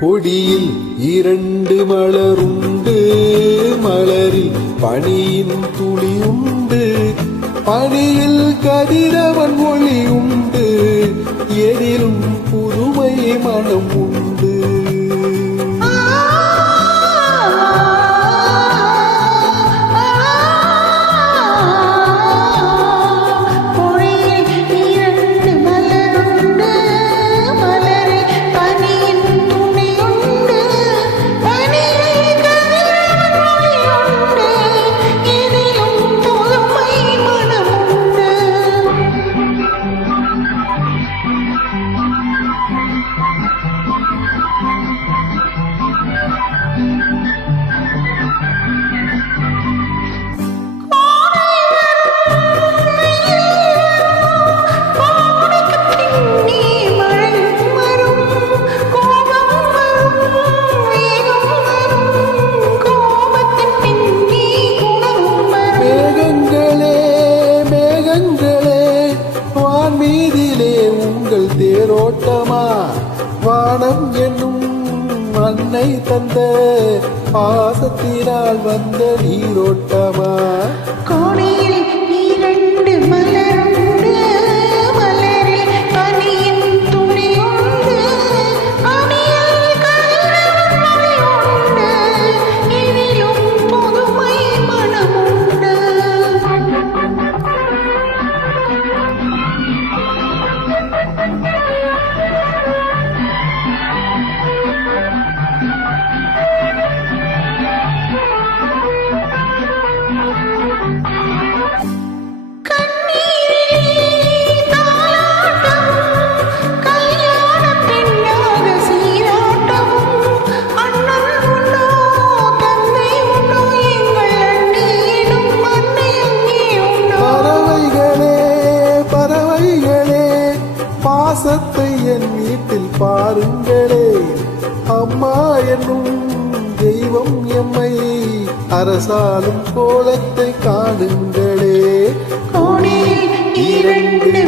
கொடியில் 2 மலருண்டு, மலரில் பனியின் துளி உண்டு, பனியில் கதிரவன் ஒளி உண்டு, எதிலும் புதுமை மனம் உண்டு. மீதிலே உங்கள் தேரோட்டமா, வானம் என்னும் அன்னை தந்த பாசத்தினால் வந்த நீரோட்டமா. கோடியில் 2 மலருண்டு, மலரில் பனியின் துளி உண்டு, பனியில் கதிரவன் ஒளி உண்டு, எதிலும் புதுமை மனம் உண்டு. பாசத்தை என் வீட்டில் பாருங்களே, அம்மா என்னும் தெய்வம் எம்மை அரசாலும் கோலத்தை காணுங்களே. கோடியில் 2